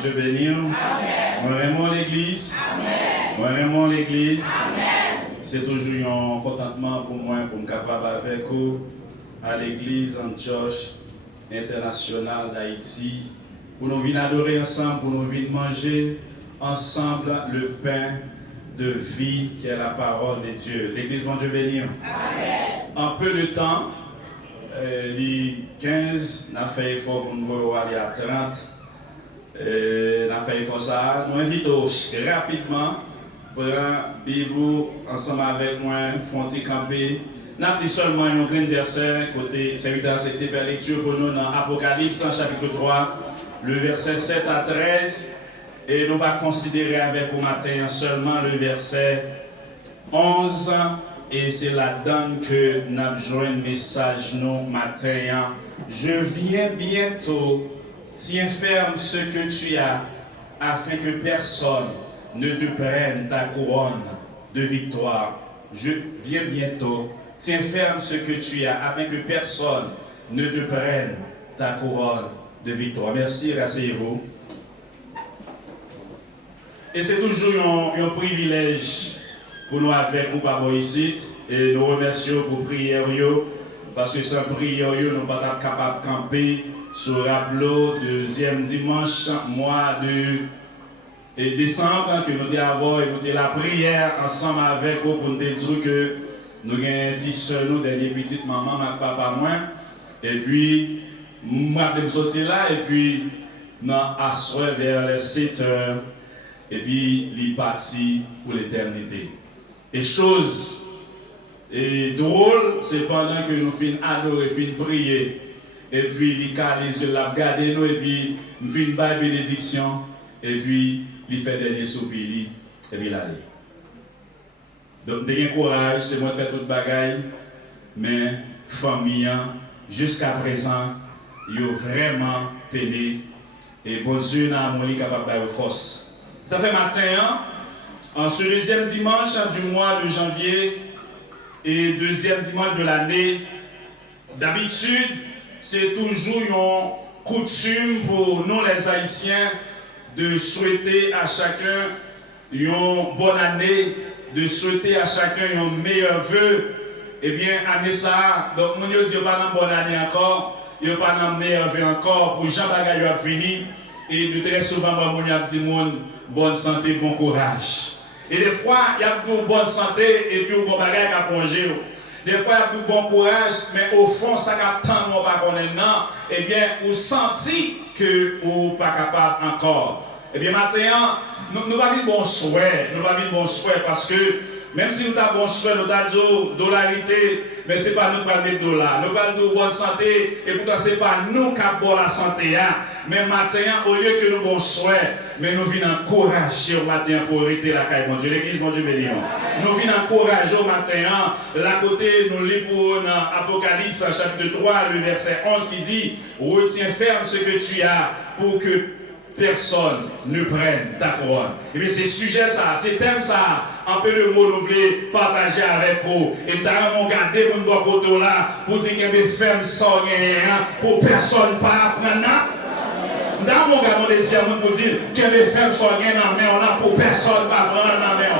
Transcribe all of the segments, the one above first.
Dieu bénisse. Moi vraiment l'église. Moi vraiment l'église. C'est toujours un contentement pour moi pour me capable avec vous à l'église Antioche internationale d'Haïti pour nous venir adorer ensemble, pour nous venir manger ensemble le pain de vie qui est la parole de Dieu. L'église, mon Dieu béni. En peu de temps, les 15, on a fait effort pour nous aller à 30. On a fait effort ça. Nous invitons rapidement pour vivre ensemble avec moi, font-ils camper. Nous avons dit seulement un grand verset, côté serviteur, c'était faire lecture pour nous dans Apocalypse, chapitre 3, le verset 7 à 13. Et nous allons considérer avec vous matin seulement le verset 11. Et c'est là-dedans que nous avons joué un message nous matin. Je viens bientôt, tiens ferme ce que tu as, afin que personne ne te prenne ta couronne de victoire. Je viens bientôt, tiens ferme ce que tu as, afin que personne ne te prenne ta couronne de victoire. Merci, rasseyez-vous. Et c'est toujours un privilège pour nous avec nous par ici. Et nous remercions pour prière, parce que sans prière, nous ne sommes pas capables de camper sur Rablo, deuxième dimanche, mois de décembre, que nous avons et nous la prière ensemble avec vous pour nous dire que nous avons un petit soeur, nous, des petites mamans, ma papa, moi. Et puis, moi, je suis sorti là, et puis, nous assoyons vers les 7 heures. Et puis, il est parti pour l'éternité. Et chose drôle, c'est pendant que nous finissons adorer, finissons prier, et puis il calme les yeux, il regarde nous, et puis nous finissons une bénédiction, et puis il fait dernier soupir, et puis il allait. Donc, j'ai courage, c'est moi qui fais toute bagaille, mais famille, jusqu'à présent, ils ont vraiment peiné, et bon Dieu n'a pas capable de force. Ça fait matin, en ce deuxième dimanche du mois de janvier et deuxième dimanche de l'année, d'habitude, c'est toujours une coutume pour nous les Haïtiens de souhaiter à chacun une bonne année, de souhaiter à chacun un meilleur vœu. Eh bien, année ça, donc, mon Dieu, il n'y a pas de bonne année encore, il n'y a pas de meilleur vœu encore pour Jean Bagaille à venir. Et de très souvent, mon Dieu, dit bonne santé, bon courage. Et des fois, il y a de bonne santé et puis on va bagaille à plonger. Des fois, il y a de bon courage, mais au fond, ça n'a tant de pas connaître, non. Eh bien, vous sentez que vous n'êtes pas capable encore. Eh bien, maintenant, nous avons bon souhait. Nous avons bon souhait parce que même si nous avons bon souhait, nous avons dollarité, mais ce n'est pas nous qui parlons de dollars. Nous parlons de bonne santé et pourtant, ce n'est pas nous qui avons la santé. Mais maintenant, au lieu que nous avons bon souhait, mais nous venons encourager au matin pour arrêter la caille, mon Dieu. L'église, mon Dieu, béni. Nous venons encourager au matin. Là, côté, nous lisons pour Apocalypse, chapitre 3, le verset 11 qui dit retiens ferme ce que tu as pour que personne ne prenne ta couronne. Et bien, c'est sujet ça, c'est thème ça. Un peu de mots, nous voulons partager avec vous. Et d'ailleurs, on garde mon doigt côté là pour dire qu'il y a ferme sans rien pour personne pas prendre. Dans mon gars, mon désir, pour dire qu'il y a des femmes sans rien dans la main, on a pour personne pas prendre dans la main.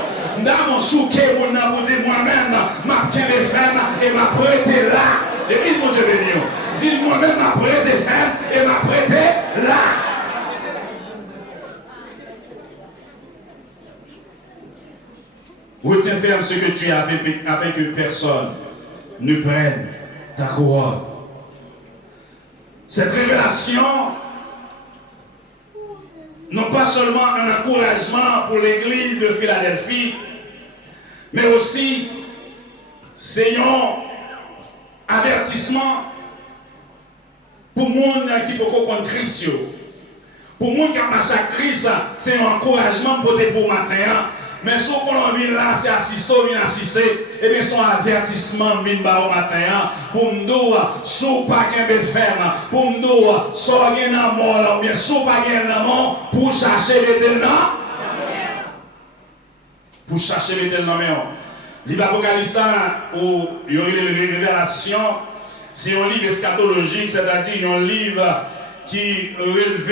Dans mon souquet, on a pour dire moi-même, ma bien des femmes et ma prêté là. L'église, mon Dieu béni. Dis moi-même, ma prêté femmes et ma prêté là. Retiens ferme ce que tu as afin que personne ne prenne ta couronne. Cette révélation non pas seulement un encouragement pour l'église de Philadelphie, mais aussi c'est un avertissement pour les gens qui peuvent contre Christ. Pour les gens qui ont marché à Christ, c'est un encouragement pour les matin. Mais ce qu'on a envie là, c'est assister, vient assister. Et bien, son avertissement vient au matin. Pour nous dire, si vous pas de ferme, pour nous dire, si vous avez un mort, ou bien si vous pas un mort, pour chercher l'éternel. Pour chercher l'éternel. Livre Apocalypse, où il y a une révélation, c'est un livre eschatologique, c'est-à-dire un livre qui relève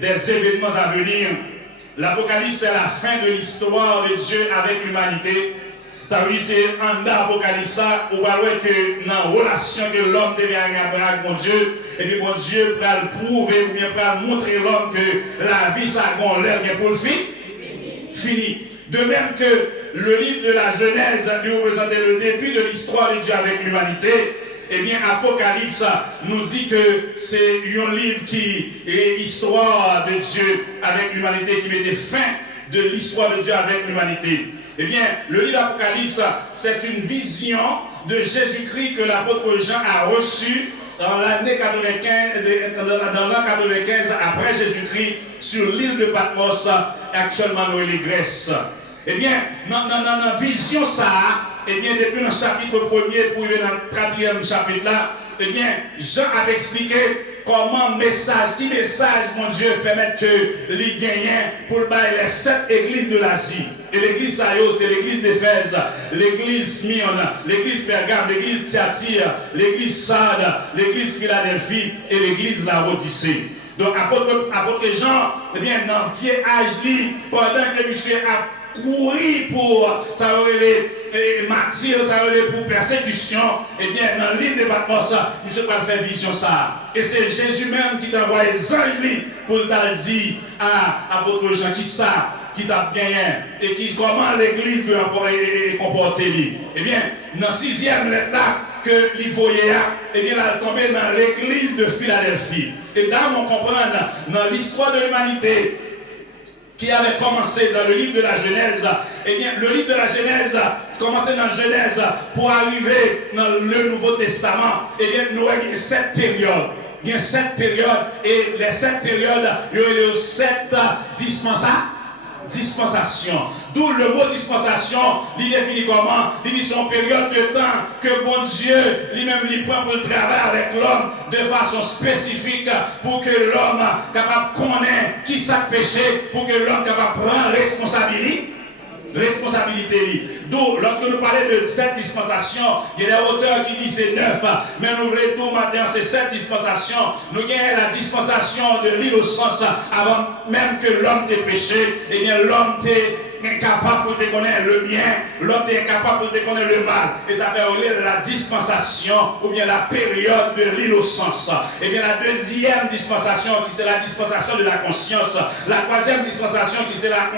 des événements à venir. L'Apocalypse, c'est la fin de l'histoire de Dieu avec l'humanité. Ça veut dire que en l'Apocalypse, on va voir que dans la relation que l'homme devait avoir avec mon Dieu, et puis mon Dieu va le prouver ou bien va montrer l'homme que la vie, ça a l'air pour le fini. De même que le livre de la Genèse nous représentait le début de l'histoire de Dieu avec l'humanité, eh bien, Apocalypse nous dit que c'est un livre qui est l'histoire de Dieu avec l'humanité, qui mettait fin de l'histoire de Dieu avec l'humanité. Eh bien, le livre d'Apocalypse, c'est une vision de Jésus-Christ que l'apôtre Jean a reçue dans l'année 95 après Jésus-Christ sur l'île de Patmos, actuellement dans les Grèce. Eh bien, dans la vision ça, eh bien, depuis le chapitre 1er pour arriver dans le 4e chapitre là, eh bien, Jean a expliqué comment qui message, mon Dieu, permet que les gagnants pour les 7 églises de l'Asie. Et l'église Saïo, c'est l'église d'Éphèse, l'église Smyrne, l'église Pergame, l'église Thyatire, l'église Sardes, l'église Philadelphie et l'église Laodicée. Donc, apôtre Jean, eh bien, dans le vieux âge, pendant que monsieur a couru pour ça aurait martyr, ça aurait pour persécution, et bien dans l'île de Patmos, monsieur va faire vision ça. Et c'est Jésus même qui t'envoie les anges pour dire à apôtre Jean qui ça, qui t'a gagné, et qui comment l'église peut comporter. Eh bien, dans 6e lettre là, que il voyait, eh bien, elle tombé dans l'église de Philadelphie. Et là, on comprend dans l'histoire de l'humanité, qui avait commencé dans le livre de la Genèse, eh bien, le livre de la Genèse, commencé dans Genèse, pour arriver dans le Nouveau Testament, eh bien, nous avons 7 périodes. Il y a 7 périodes, et les 7 périodes, il y a eu 7 dispensations. D'où le mot dispensation, il définit comment? Il dit son période de temps que bon Dieu lui-même lui prend pour le travail avec l'homme de façon spécifique pour que l'homme capable de connaître qui s'est péché, pour que l'homme capable de prendre responsabilité. D'où, lorsque nous parlons de 7 dispensations, il y a des auteurs qui disent c'est 9, mais nous voulons tout matin ces 7 dispensations. Nous avons la dispensation de l'innocence avant même que l'homme t'ait péché, et bien l'homme t'ait incapable de connaître le bien, l'homme est incapable de connaître le mal. Et ça fait la dispensation ou bien la période de l'innocence. Et bien la deuxième dispensation qui c'est la dispensation de la conscience. La troisième dispensation qui c'est la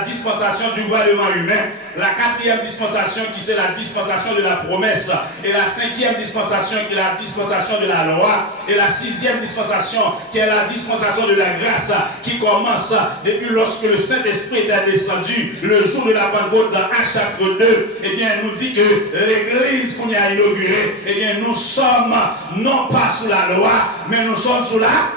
dispensation du gouvernement humain. La quatrième dispensation qui c'est la dispensation de la promesse. Et la cinquième dispensation qui est la dispensation de la loi. Et la sixième dispensation qui est la dispensation de la grâce qui commence depuis lorsque le Saint-Esprit est descendu le jour de la Pentecôte dans Actes chapitre 2, eh bien, nous dit que l'église qu'on a inaugurée, eh bien, nous sommes non pas sous la loi, mais nous sommes sous la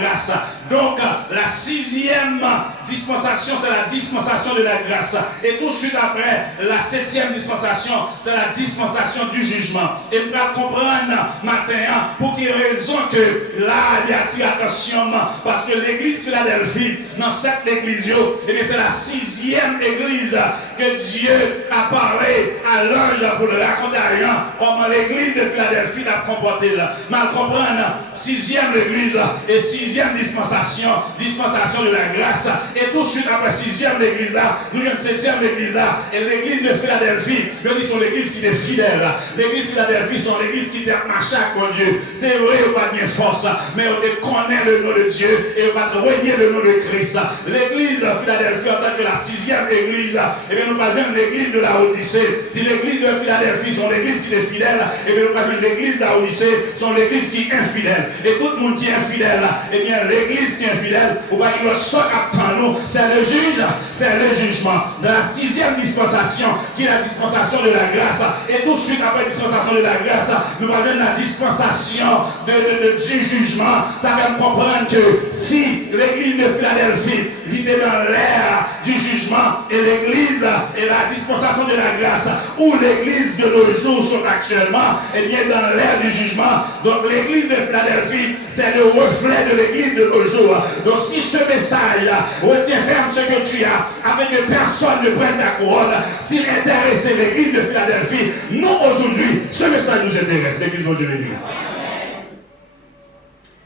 grâce. Donc, la sixième dispensation, c'est la dispensation de la grâce. Et tout de suite après, la septième dispensation, c'est la dispensation du jugement. Et nous allons comprendre matin, pour quelle raison que là, il y a attiré attention, parce que l'église Philadelphie, dans cette église, et bien c'est la sixième église que Dieu a parlé à l'ange pour le raconter à rien, comment l'église de Philadelphie l'a comporté là. Mal comprendre, sixième église et sixième dispensation de la grâce. Et tout de suite après sixième l'église là, nous avons septième l'église là, et l'église de Philadelphie, nous disons l'église qui est fidèle. L'église de Philadelphie sont l'église qui est marché avec Dieu. C'est vrai, on pas bien force, mais on connaît le nom de Dieu et on va renier le nom de Christ. L'église de Philadelphie en tant que la sixième église, et bien nous parlons de l'église de la Odyssée. Si l'église de Philadelphie sont l'église qui est fidèle, et bien nous parlons de l'église de la Odyssée sont l'église qui est infidèle. Et tout le monde qui est infidèle, et bien l'église qui est infidèle, ou bien le sort à nous, c'est le juge, c'est le jugement. Dans la sixième dispensation, qui est la dispensation de la grâce, et tout de suite après la dispensation de la grâce, nous parlons de la dispensation du jugement. Ça va comprendre que si l'église de Philadelphie était dans l'ère du jugement, et l'église et la dispensation de la grâce, où l'église de nos jours sont actuellement, et bien dans l'ère du jugement, donc l'église de Philadelphie, c'est le reflet de l'église de nos jours. Donc si ce message retient ferme ce que tu as, afin que personne ne prenne ta couronne, s'il intéresse l'église de Philadelphie, nous aujourd'hui, ce message nous intéresse. L'église de Dieu.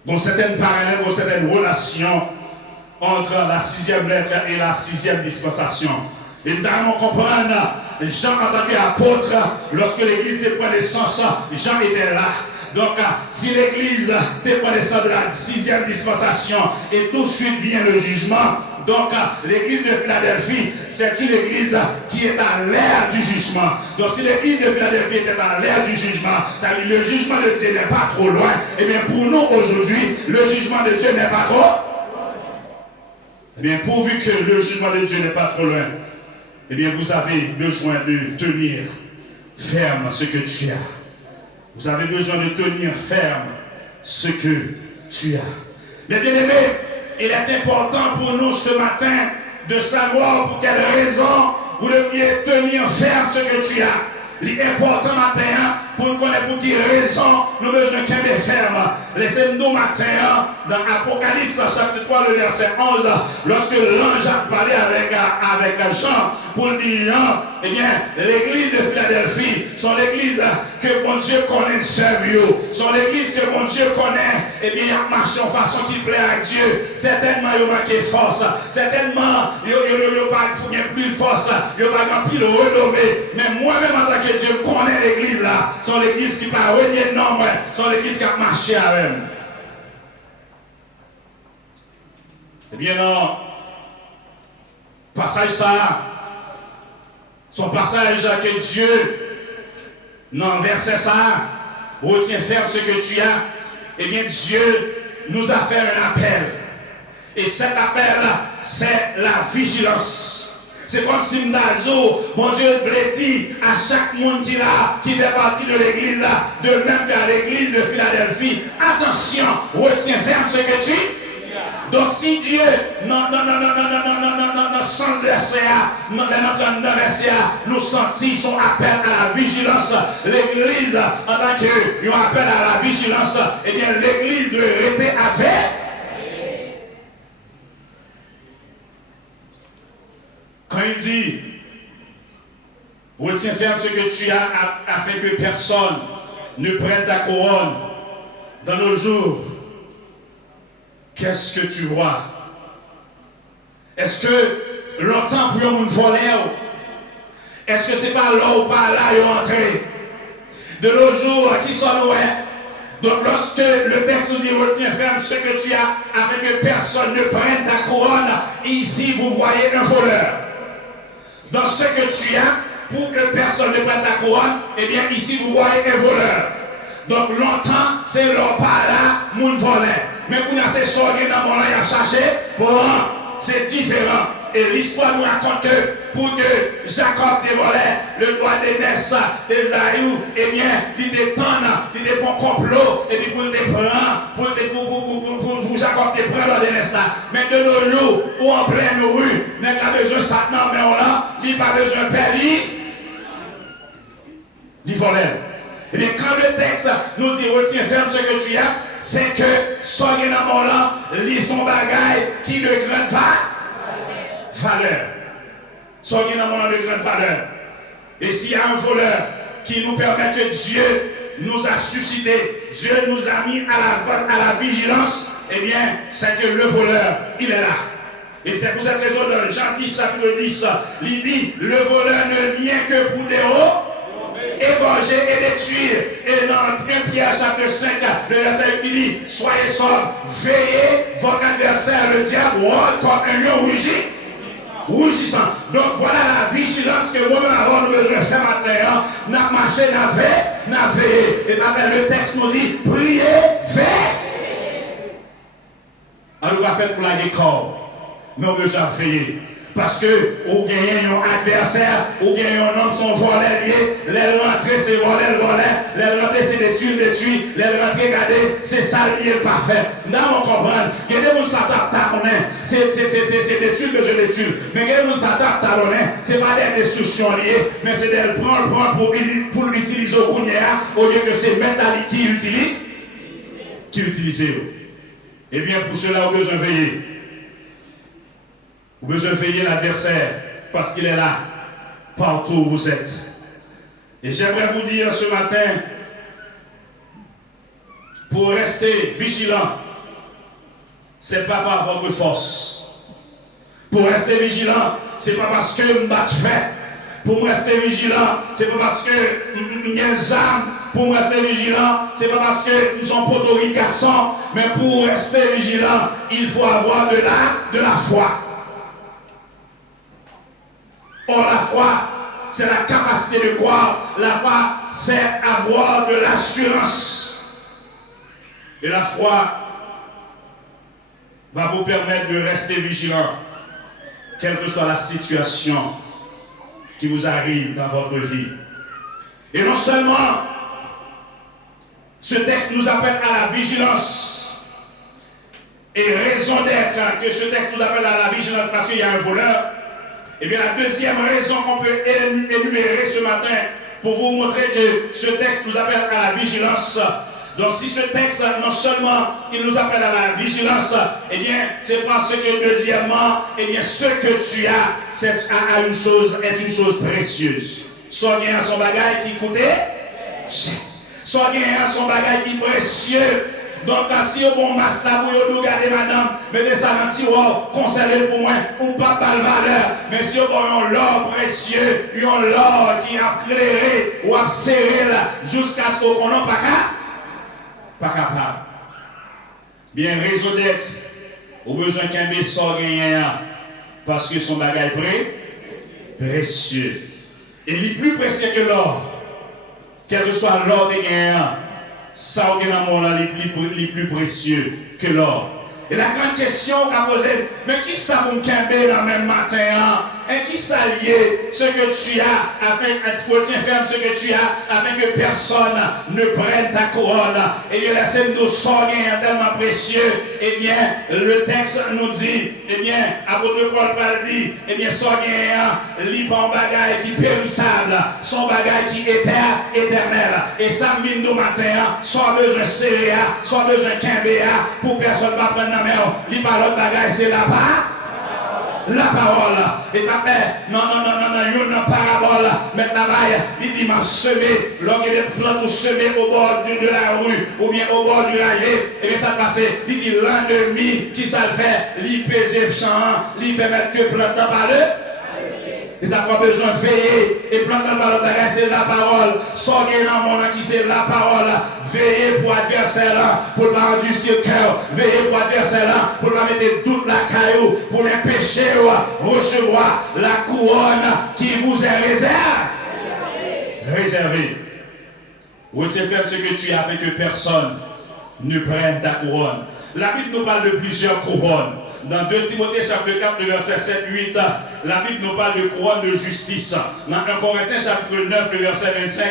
Bon, certaines parallèles, bon, certaines relations entre la 6e lettre et la 6e dispensation. Et nous comprendre, Jean en tant qu'apôtre, lorsque l'église prenait naissance, Jean était là. Donc, si l'église prenait naissance de la 6e dispensation et tout de suite vient le jugement, donc l'église de Philadelphie, c'est une église qui est à l'ère du jugement. Donc si l'église de Philadelphie était à l'ère du jugement, c'est-à-dire le jugement de Dieu n'est pas trop loin, et bien pour nous aujourd'hui, le jugement de Dieu n'est pas trop. Eh bien pourvu que le jugement de Dieu n'est pas trop loin, eh bien vous avez besoin de tenir ferme ce que tu as. Vous avez besoin de tenir ferme ce que tu as. Mais bien aimé, il est important pour nous ce matin de savoir pour quelle raison vous devriez tenir ferme ce que tu as. Il est important matin pour nous connaître pour quelle raison nous avons besoin qu'un des fermes. Laissez-nous matin dans Apocalypse chapitre 3 le verset 11 lorsque l'ange a parlé avec Jean pour dire eh bien l'église de Philadelphie sont l'église que mon Dieu connaît sérieux, sont l'église que mon Dieu connaît et bien il a marché en façon qui plaît à Dieu. Certainement il y a manqué de force, certainement il n'y a pas plus de force, il n'y a pas plus de renommée, mais moi-même en tant que Dieu connais l'église là, sont l'église qui pas renier de nom, sont l'église qui a marché avec. Eh bien non, passage ça, son passage que Dieu, non, verset ça, retiens ferme ce que tu as, eh bien Dieu nous a fait un appel. Et cet appel, c'est la vigilance. C'est comme si mon Dieu voulait dire à chaque monde qui fait partie de l'église là, de même qu'à l'église de Philadelphie, attention, retiens ferme ce que tu. Donc si Dieu, sans verset, notre verset, nous sentit son appel à la vigilance, l'église, en tant que un appel à la vigilance, eh bien l'église doit rester avec. Quand il dit, retiens ferme ce que tu as afin que personne ne prenne ta couronne dans nos jours, qu'est-ce que tu vois? Est-ce que longtemps pour nous voler? Est-ce que c'est pas là ou pas là ils ont entré? De nos jours, qui sont nous? Donc lorsque le texte nous dit retiens ferme ce que tu as afin que personne ne prenne ta couronne, ici vous voyez un voleur. Dans ce que tu as, pour que personne ne prenne ta couronne, eh bien ici vous voyez un voleur. Donc longtemps, c'est leur pas là, mon voleur. Mais pour nous, c'est sorti dans mon a cherché, bon, c'est différent. Et l'histoire nous raconte que pour que Jacob dévolait le droit d'aînesse d'Esaïe, eh bien, il détend, il défend complot, et puis pour le prendre, pour Jacob te prendre le d'aînesse là. Mais de nos jours, ou en pleine rue, n'est pas besoin de Satan, mais on l'a, il n'a pas besoin de père, il volait. Et bien, quand le texte nous dit retiens ferme ce que tu as, c'est que soyez dans mon là, lis son bagaille qui de grande valeur. Soyez dans mon là de grande valeur. Et s'il y a un voleur qui nous permet que Dieu nous a suscité, Dieu nous a mis à la vigilance, eh bien, c'est que le voleur, il est là. Et c'est pour cette raison dans Jean 10, chapitre 10, il dit, le voleur ne vient que pour des hauts, égorger et détruire. Et dans 1 Pierre chapitre 5, le verset il dit, soyez sobres, veillez, votre adversaire, le diable, comme un lion rougissant. Donc voilà la vigilance que nous avons besoin de faire matin. Nous avons marché, nous avons veillé. Et le texte nous dit, priez, veillez. Alors on va faire pour la décor. Mais on besoin de veiller. Parce que, ou gagnez un adversaire, ou gagnez un homme, son volet lié, les rentrées, c'est voler, les rentrées, c'est des tuiles, les rentrées, regardez, c'est ça lié parfait. Nous on comprend. Il y a des gens qui s'adaptent à c'est des tuiles, des tuiles. Mais il y a des gens qui s'adaptent à ce n'est pas des destructions liées, mais c'est des prendre pour l'utiliser au Kounia, au lieu que c'est métallique qui utilise. Eh bien, pour cela, on a besoin de veiller. Vous besoin de veiller l'adversaire parce qu'il est là, partout où vous êtes. Et j'aimerais vous dire ce matin, pour rester vigilant, ce n'est pas par votre force. Pour rester vigilant, ce n'est pas parce que je m'ai fait. Pour rester vigilant, ce n'est pas parce que j'ai des armes. Pour rester vigilant, ce n'est pas parce que nous sommes poteaux garçons, mais pour rester vigilant, il faut avoir de la foi. Or, la foi, c'est la capacité de croire. La foi, c'est avoir de l'assurance. Et la foi va vous permettre de rester vigilant, quelle que soit la situation qui vous arrive dans votre vie. Et non seulement, ce texte nous appelle à la vigilance. Et raison d'être que ce texte nous appelle à la vigilance parce qu'il y a un voleur. Et bien la deuxième raison qu'on peut énumérer ce matin pour vous montrer que ce texte nous appelle à la vigilance. Donc si ce texte, non seulement il nous appelle à la vigilance, eh bien c'est parce que deuxièmement, eh bien ce que tu as est une chose précieuse. Soit bien son bagage qui coûtait, soit bien son bagage qui est précieux. Donc, si vous bon masque là pour vous garder madame, mettez ça dans le tiroir, conservez pour moi, ou pas de valeur. Mais si vous bon l'or précieux, un l'or qui a clairé ou a serré là, jusqu'à ce qu'on n'en pas capable. Bien, raison d'être, au besoin qu'un sort gagnant, parce que son bagage précieux. Et il est plus précieux que l'or. Quel que soit l'or des gagnants, ça au dans les plus précieux que l'or. Et la grande question qu'a posée, mais qui ça vous kembe dans le même matin? Et qui s'allie ce que tu as afin que ferme ce que tu as afin que personne ne prenne ta couronne. Et bien laissez-nous sortir tellement précieux. Et bien le texte nous dit, et bien apôtre Paul dit, et bien sortir libre en bagaille qui périssable, son bagaille qui est éternel. Et ça mine nous matin, soit besoin céréa, soit besoin kembéa, pour personne ne va prendre la mer. Libre l'autre bagaille, c'est là-bas. La parole, et ta mère, non, une parabole, mais là-bas, il dit, m'a semé, lorsque des plantes ou semé au bord de la rue, ou bien au bord du rallye, et bien ça passe, il dit, l'an demi, qui ça le fait, il pèse champ, il permet que plante dans parler. Et ça n'a pas besoin de veiller. Et plante dans le ballon de c'est la parole. Sortez dans mon qui c'est la parole. Veillez pour adversaire là, pour ne pas endurcir le cœur. Veillez pour adversaire là, pour ne pas mettre toute la caillou, pour l'empêcher de recevoir la couronne qui vous est réservée. Retiens faire ce que tu as fait que personne ne prenne ta couronne. La Bible nous parle de plusieurs couronnes. Dans 2 Timothée chapitre 4, le verset 7-8, la Bible nous parle de couronne de justice. Dans 1 Corinthiens chapitre 9, le verset 25,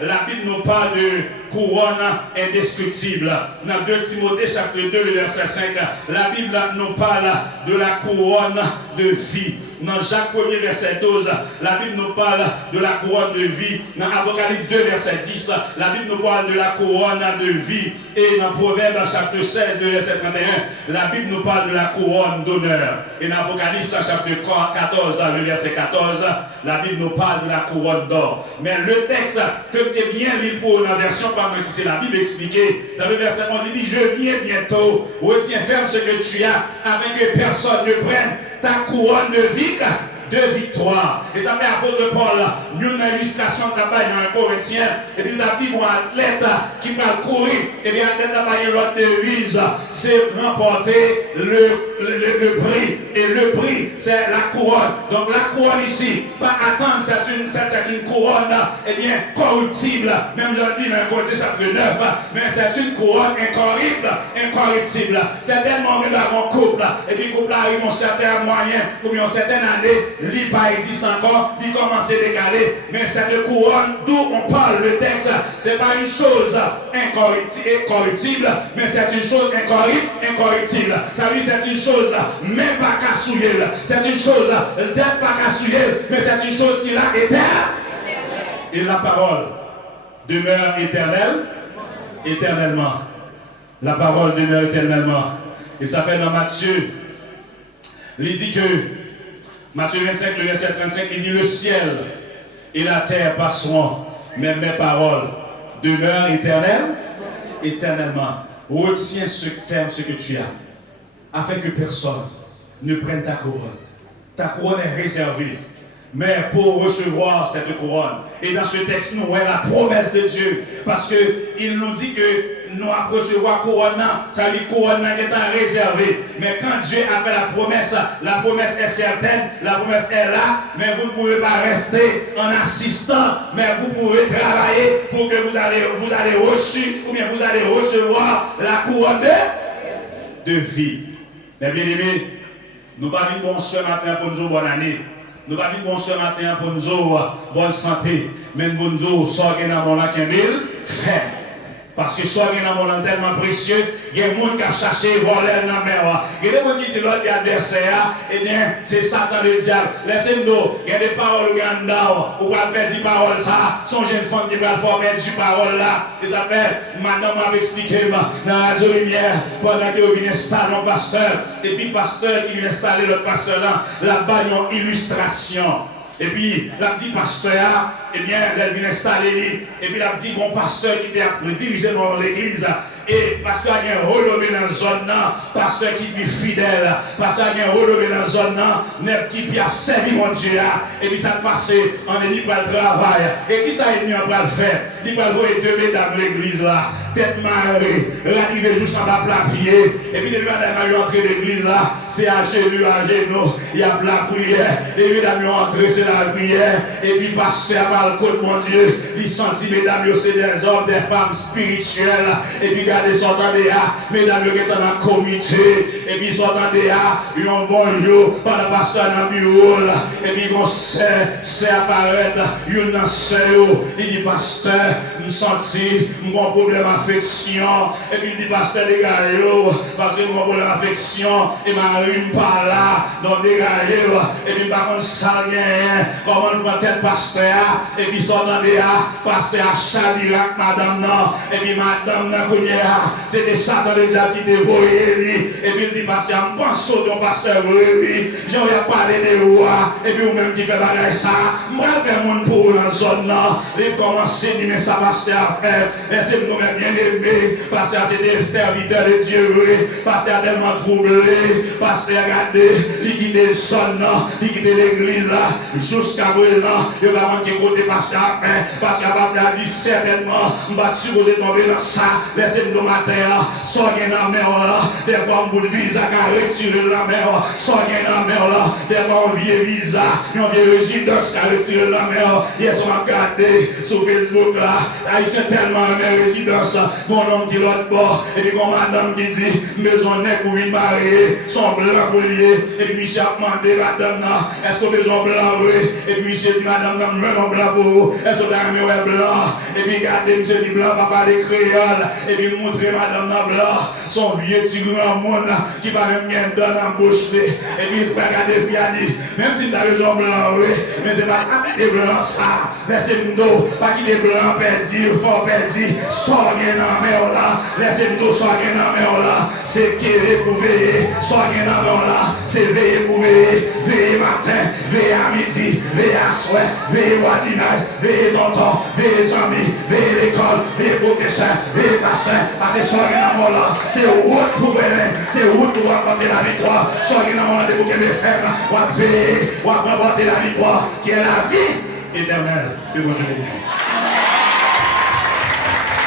la Bible nous parle de couronne indestructible. Dans 2 Timothée chapitre 2, le verset 5, la Bible nous parle de la couronne de vie. Dans Jacques 1er, verset 12, la Bible nous parle de la couronne de vie. Dans Apocalypse 2, verset 10, la Bible nous parle de la couronne de vie. Et dans Proverbe chapitre 16, verset 31, la Bible nous parle de la couronne d'honneur. Et dans Apocalypse chapitre 14, le verset 14, la Bible nous parle de la couronne d'or. Mais le texte que tu es bien lu pour la version par moi, c'est la Bible expliquée. Dans le verset 11, il dit, je viens bientôt. Retiens ferme ce que tu as, afin que personne ne prenne ta couronne de vie, de victoire. Et ça met apôtre Paul, nous une illustration de la baille dans un Corinthien, et puis il a dit, un athlète qui va courir, et bien l'athlète a baillé l'autre devise, c'est remporter le prix. Et le prix, c'est la couronne. Donc la couronne ici, pas attendre, c'est une couronne, eh bien, corruptible. Même je dis dans Corinthiens chapitre 9, mais c'est une couronne incorruptible. Certainement, nous avons un couple, et puis le couple arrive un certain moyen, ou bien une certaine année, il pas existe encore, il commence à décaler, mais cette couronne d'où on parle, le texte, ce n'est pas une chose incorruptible, mais c'est une chose incorruptible. Ça veut dire c'est une chose même pas qu'à souiller, c'est une chose d'être pas qu'à souiller, mais c'est une chose qui a éternelle. Et la parole demeure éternellement. La parole demeure éternellement. Et ça fait dans Matthieu, il dit que Matthieu 25, le verset 35, il dit, le ciel et la terre passeront, mais mes paroles demeurent éternellement. Retiens ferme ce que tu as, afin que personne ne prenne ta couronne. Ta couronne est réservée. Mais pour recevoir cette couronne, et dans ce texte, nous voyons la promesse de Dieu, parce qu'il nous dit que nous allons recevoir couronne, ça veut dire couronne est réservée. Mais quand Dieu a fait la promesse est certaine, la promesse est là, mais vous ne pouvez pas rester en assistant, mais vous pouvez travailler pour que vous allez reçu, ou bien vous allez recevoir la couronne de vie. Mais bien aimés, nous ne pas dire bon ce matin pour nous bonne année. Nous ne pas dire bon ce matin pour nous bonne santé. Mais nous nous sortons dans mon lac fait. Parce que soit il y a un monde tellement précieux, il y a des gens qui ont cherché voler dans la mer. Il y a des gens qui disent l'autre adversaire, eh bien, c'est Satan le diable. Laissez-nous, il y a des paroles qui sont là, ou pas perdre des paroles, ça. Son jeune femme qui va faire perdre des paroles là. Ils appellent, madame m'a expliqué dans la radio lumière, pendant qu'il vient installer un pasteur, et puis le pasteur qui vient installer l'autre pasteur là-bas, il y a une illustration. Et puis, la dit pasteur, eh bien, elle vient installer, et puis la dit bon pasteur qui est dirigé dans l'église. Et pasteur a un rôle dans la zone, pasteur qui est fidèle, pasteur a un rôle dans la zone, qui a servi mon Dieu. Et puis ça passe en élit pour le travail. Et qui ça est venu en le faire? Il va voir deux mesdames de l'église là, tête marée, l'arrivée juste en bas plat pied. Et puis les mesdames ont entré l'église là, c'est à genoux, il y a la prière. Et mesdames ont entré, c'est la prière. Et puis pasteur a le côté mon Dieu, il sentit mesdames, c'est des hommes, des femmes spirituelles. Et puis regardez, sortant de là, mesdames qui sont dans la comité. Et puis sortant de là, ils ont bonjour par le pasteur dans le bureau. Et puis ils c'est apparaître, ils ont il dit pasteur, nous senti mon problème d'affection. Et puis il dit pasteur, dégagez-le, parce que mon problème d'affection, et ma rime pas là, donc dégagez-le. Et puis par contre, ça vient, comment nous prend tête pasteur, et puis sortant de là, pasteur a Chalirak, madame non, et puis madame non, c'était Satan le diable qui dévoyait lui. Et puis il dit pasteur, je pense au pasteur lui, j'ai parlé des rois, et puis vous-même qui fait bagaille ça, je vais faire mon pour dans la zone là, il commence à dire ça pasteur à faire, mais c'est nous bien aimé, pasteur c'était serviteur de Dieu, pasteur tellement troublé, pasteur regardez, il quitte les zones là, il quitte l'église là, jusqu'à présent, il va manquer côté pasteur à faire, parce que pasteur a dit certainement, je vais supposer tomber dans ça, laissez-nous matin, soyez dans la mer là, des fois on visa qui a retiré la mer, soyez dans la mer là, des fois on vient visa, on vient résidence qui a retiré la mer, hier on a regardé sur Facebook là, il s'est tellement aimé résidence, mon homme qui l'autre bord, et puis comme madame qui dit, maison n'est pour une mariée, son blanc pour lier, et puis il a demandé madame, est-ce que maison blanc, oui, et puis il s'est dit madame, non blanc pour vous, est-ce que vous avez un blanc, et puis regardez, monsieur dit blanc, papa des créoles, et puis montrer madame blanc, son vieux petit grand monde qui va même bien dans la bouche, et puis il va regarder, même si tu as besoin blanc, oui, mais c'est pas des blancs ça, laissez-nous, pas qu'il est blanc perdu, fort perdu, soyez dans la mer là, laissez-nous soyez dans la mer là, c'est qui est pour veiller, soyez dans la mer là, c'est veiller pour veiller, veiller matin, veiller à midi, veiller à soir, veiller voisinage, veiller tonton, veiller amis, veiller l'école, veiller professeur, veiller pasteur, parce que soyez dans la mer là, c'est route pour veiller, c'est route pour apporter la victoire, soyez dans la mer là, pour que les frères, on va veiller, on va apporter la victoire, qui est la vie éternelle. Que bon Dieu bénisse.